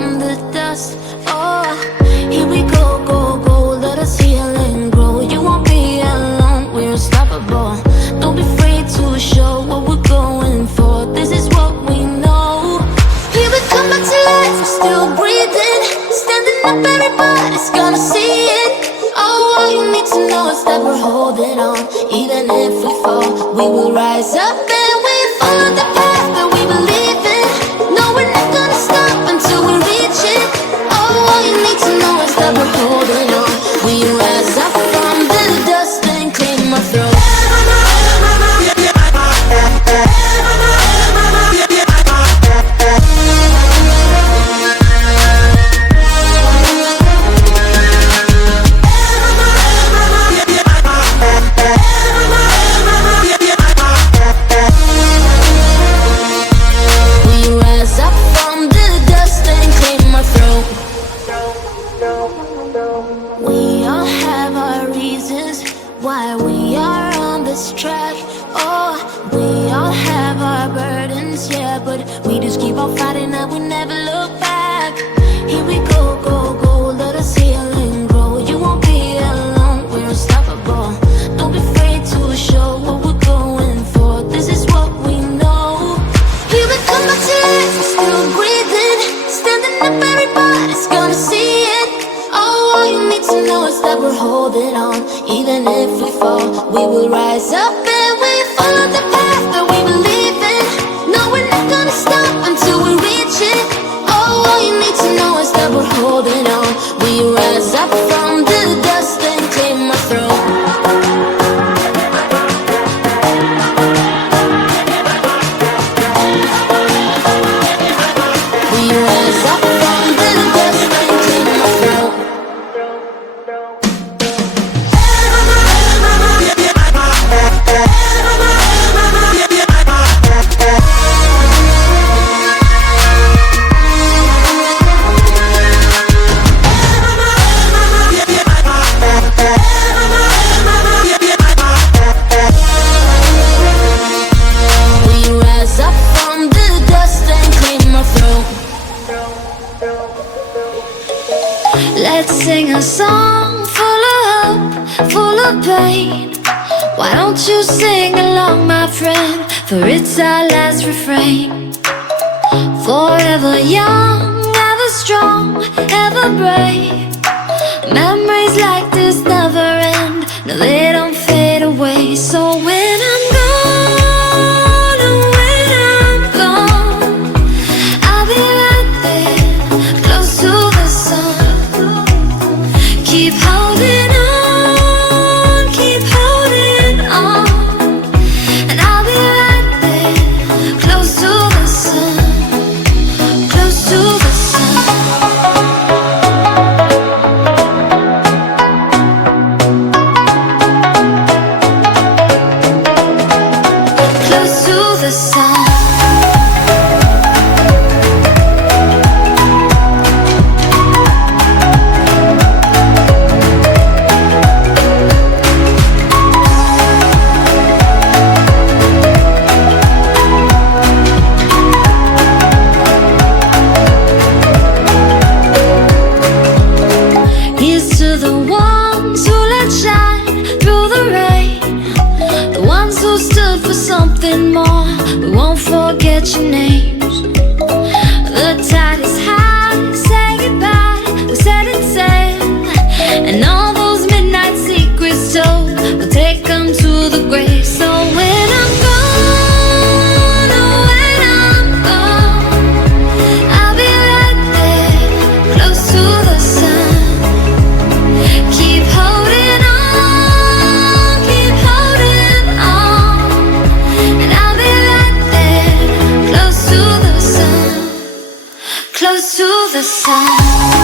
from the dust. Oh, here we go, go, go. Let us heal and grow. You won't be alone, we're unstoppable. Don't be afraid to show what we're going for. This is what we know. Here we come back to life, we're still breathing. Standing up, everybody's gonna see it. Oh, all you need to know is that we're holding on. Even if we fall, we will rise up and we follow the path that we believe in. No, we're not gonna stop until we reach it. Oh, all you need to know is that we're holding on. We rise up from the dust and claim our throne. We all have our reasons why we are on this track. Oh, we all have our burdens, yeah, but we just keep on fighting and we never look back. Here we go, go, go, let us heal and grow. You won't be alone, we're unstoppable. Don't be afraid to show what we're going for. This is what we know. Here we come back to life, we're still breathing. Standing up, everybody's gonna see it. Oh, all you need to know is that we're holding on. Even if we fall, we will rise up and we follow the path that we believe in. No, we're not gonna stop until we reach it. Oh, all you need to know is that we're holding on. We rise up from the dust and claim our throne. We rise up from the dust and claim our throne. Let's sing a song full of hope, full of pain. Why don't you sing along, my friend? For it's our last refrain. Forever young, ever strong, ever brave. Memories like this never end. No, they don't fade away. So when I'm gone, oh, when I'm gone, I'll be right there, close to the sun. Keep holding on, keep holding on, and I'll be right there, close to the sun, close to the sun. Close to the sun. Here's to the ones who let shine through the rain, the ones who stood for something more. We won't forget your names. The tide is high, say goodbye, we set it sail, and all those midnight secrets told, we'll take them to the grave. So when I'm gone, oh, when I'm gone, I'll be right there, close to the sun. Keep holding on, keep holding on, and I'll be right there, close to the sun, close to the sun.